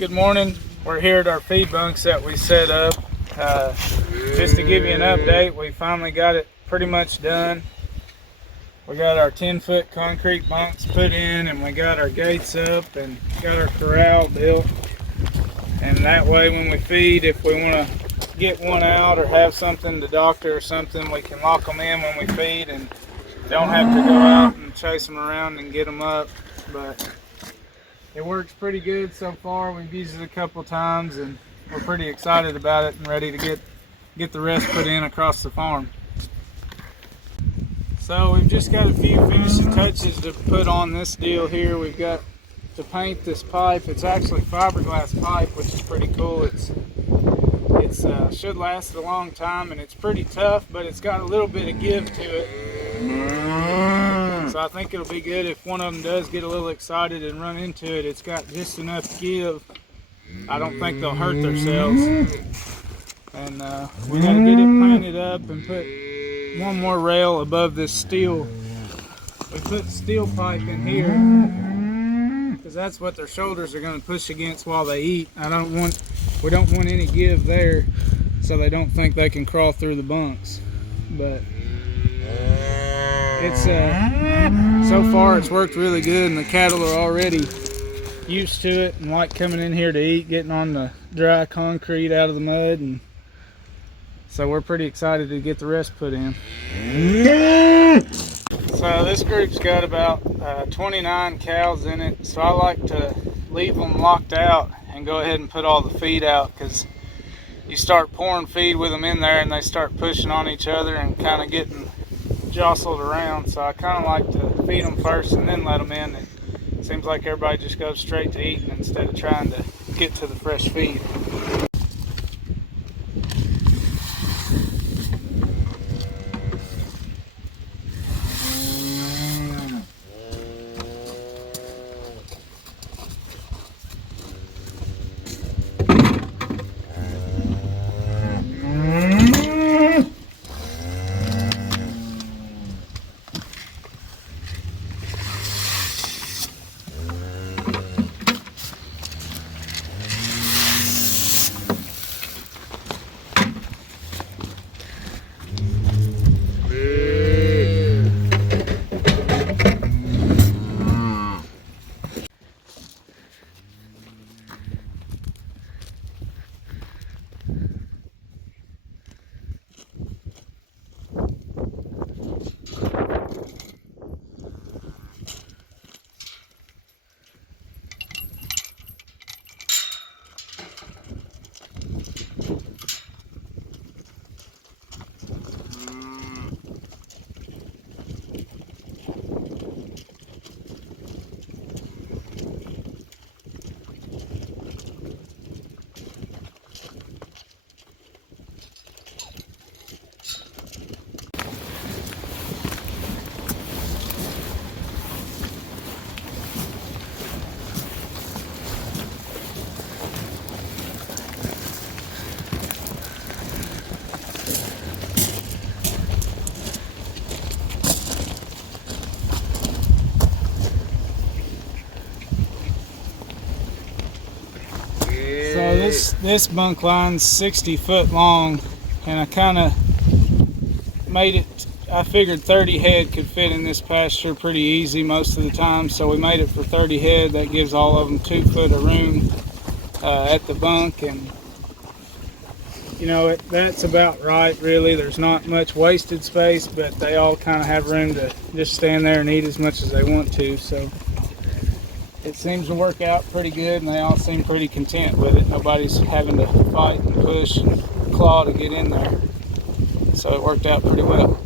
good morning. We're here at our feed bunks that we set up. Just to give you an update, we finally got it pretty much done. We got our 10-foot concrete bunks put in, and we got our gates up and got our corral built. And that way when we feed, if we want to get one out or have something to doctor or something, we can lock them in when we feed and don't have to go out and chase them around and get them up. But it works pretty good so far. We've used it a couple times and we're pretty excited about it and ready to get the rest put in across the farm. So we've just got a few finishing touches to put on this deal here. We've got to paint this pipe. It's actually fiberglass pipe, which is pretty cool. It's should last a long time, and it's pretty tough, but it's got a little bit of give to it. So I think it'll be good if one of them does get a little excited and run into it. It's got just enough give. I don't think they'll hurt themselves. And we got to get it painted up and put one more rail above this steel. We put steel pipe in here because that's what their shoulders are going to push against while they eat. We don't want any give there, so they don't think they can crawl through the bunks. But it's so far it's worked really good, and the cattle are already used to it and like coming in here to eat, getting on the dry concrete out of the mud, and so we're pretty excited to get the rest put in. So this group's got about 29 cows in it, so I like to leave them locked out and go ahead and put all the feed out, because you start pouring feed with them in there and they start pushing on each other and kind of getting jostled around. So I kind of like to feed them first and then let them in. It seems like everybody just goes straight to eating instead of trying to get to the fresh feed. So this bunk line's 60 foot long, and I kind of made it, I figured 30 head could fit in this pasture pretty easy most of the time, so we made it for 30 head. That gives all of them 2 foot of room at the bunk, and you know, that's about right really. There's not much wasted space, but they all kind of have room to just stand there and eat as much as they want to, so it seems to work out pretty good, and they all seem pretty content with it. Nobody's having to fight and push and claw to get in there. So it worked out pretty well.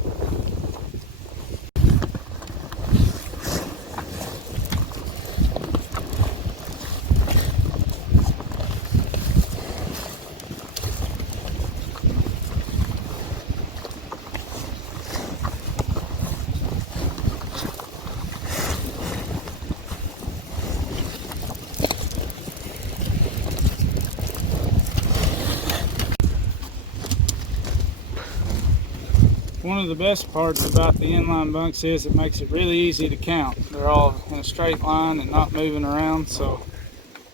One of the best parts about the inline bunks is it makes it really easy to count. They're all in a straight line and not moving around, so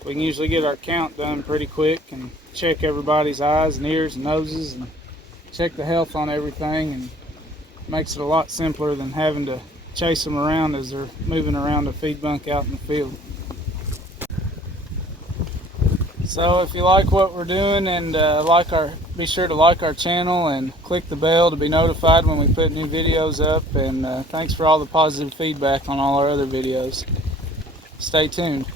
we can usually get our count done pretty quick and check everybody's eyes and ears and noses and check the health on everything, and makes it a lot simpler than having to chase them around as they're moving around a feed bunk out in the field. So if you like what we're doing and be sure to like our channel and click the bell to be notified when we put new videos up, and thanks for all the positive feedback on all our other videos. Stay tuned.